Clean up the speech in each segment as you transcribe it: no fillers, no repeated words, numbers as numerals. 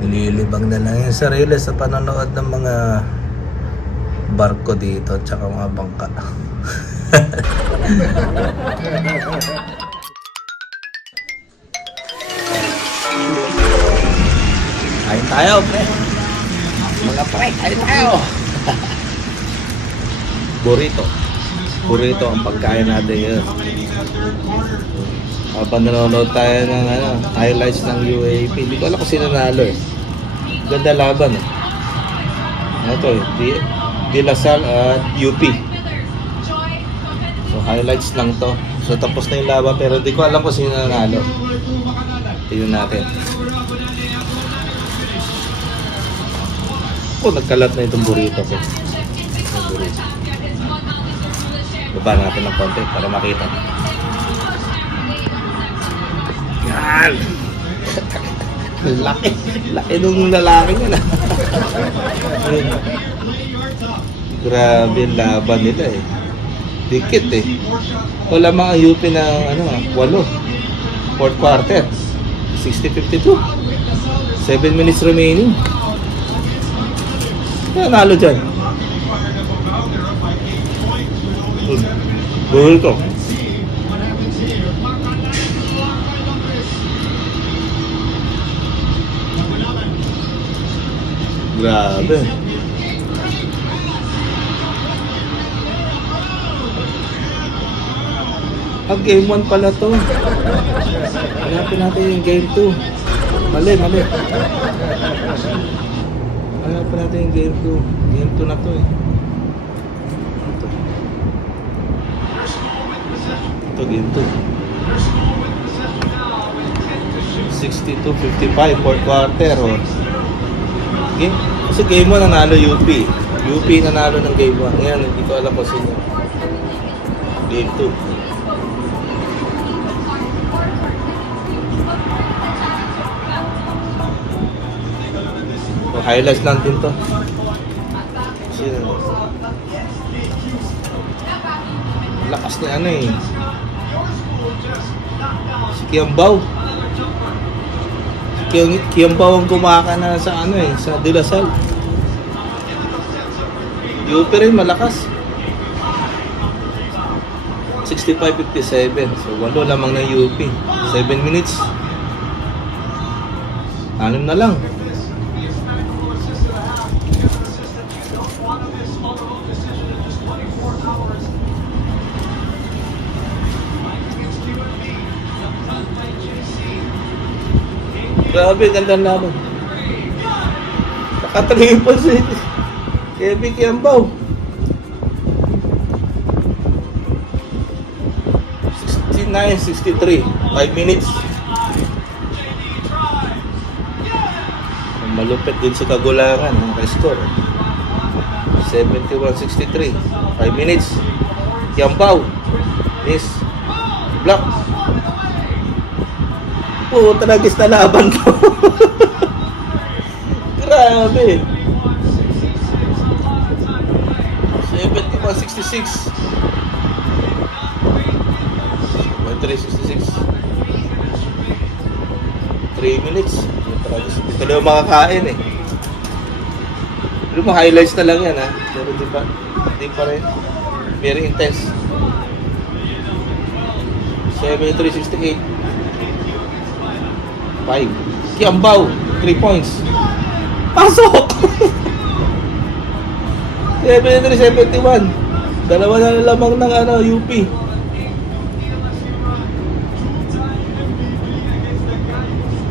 Nililibang na lang yung sarili sa panonood ng mga barko dito at saka mga bangka. Kain tayo, pre. Mga pre, kain tayo. Burrito. Burrito ang pagkain natin yun. Habang nanonood tayo ng highlights ng UAP. Hindi ko alam kung sino nalo eh. Ganda laban eh. Ito eh. De La Salle at UP. So highlights lang to. So tapos na yung laban pero hindi ko alam kung sino nanalo. Tingnan natin. Nagkalat na itong burrito ko. Burrito. Baba natin ng konti para makita. Yan! Laki! Laki nung lalaki niya na. Grabe yung laban nila eh. Dikit eh. Wala mga UP ng 8. Fourth quarter. 60-52. 7 minutes remaining. Nanalo dyan. Goal ko. Grabe. Game 1 pala to. Hanapin natin yung game 2. Mali. Hanapin natin yung game 2. Game 2 na to eh. Ito game 2. 62-55 fourth quarter oh. Game, kasi game 1 nanalo UP. UP nanalo ng game 1. Ngayon hindi ko alam kung sino. Game 2. So, highlights lang din to. Kasi lakas ni si Kiambao. Kiambao ang kumaka na sa sa De La Salle. UP rin malakas. 65-57. So 8 lamang ng UP. 7 minutes. 6 na lang. Grabe, ganda laban. Nakataling pa si Kevin Kiambao. 69-63. 5 minutes. Malupit din sa kagulangan ng score. 71-63. 5 minutes. Kiambao. Miss. Block. Tragis na laban to. Grabe. 71-66. 73-66. 3 minutes. Ito na yung makakain eh. Pero mo highlights na lang yan ha. Pero di pa rin. Very intense. 73-68. 5. Kiambao, 3 points. Pasok! 73-71. Dalawa na lamang ng UP.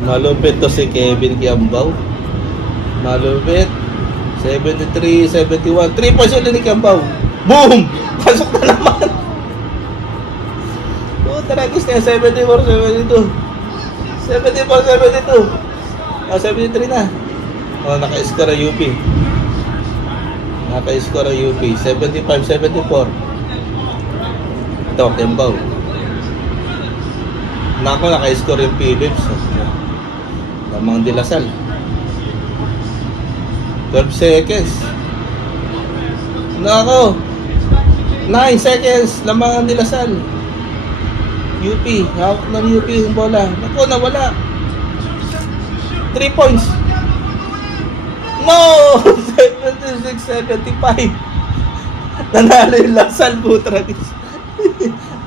Malupit to si Kevin Kiambao. Malupit. 73-71. 3 points ulit ni Kiambao. Boom! Pasok na naman. Taragis na 74-72. 74-72. 73 na. Naka-score ang UP. Naka-score ang UP. 75-74. Ito, Kiambao. Naka-score yung Phillips. Lamang De La Salle. 12 seconds. 9 seconds. Lamang De La Salle. UP, hawak ng UP yung bola. Naku, nawala. 3 points. No! 76-75. Nanalo yung Lasal, Butragis.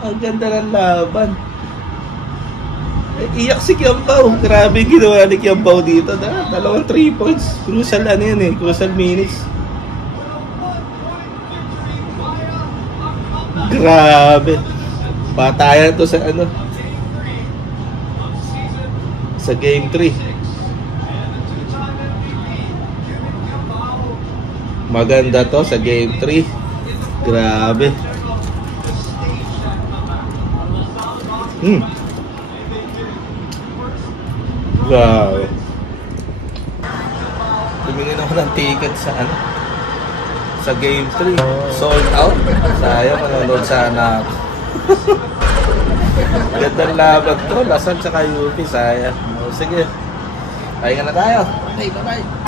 Ang ganda ng laban. Iyak si Kiambao. Grabe yung ginawa ni Kiambao dito. Dalawang 3 points. Crucial ano yun eh. Crucial minutes. Grabe. Patayan to sa ano. Sa game 3. Maganda to sa game 3. Grabe. Wow. Tumingin ako ng ticket sa ano. Sa game 3. Sold out. Sayang, manonood sana ako. Gandang laban to. Lasal tsaka UP. Sayang. O, sige. Pahinga na tayo. Okay, bye-bye.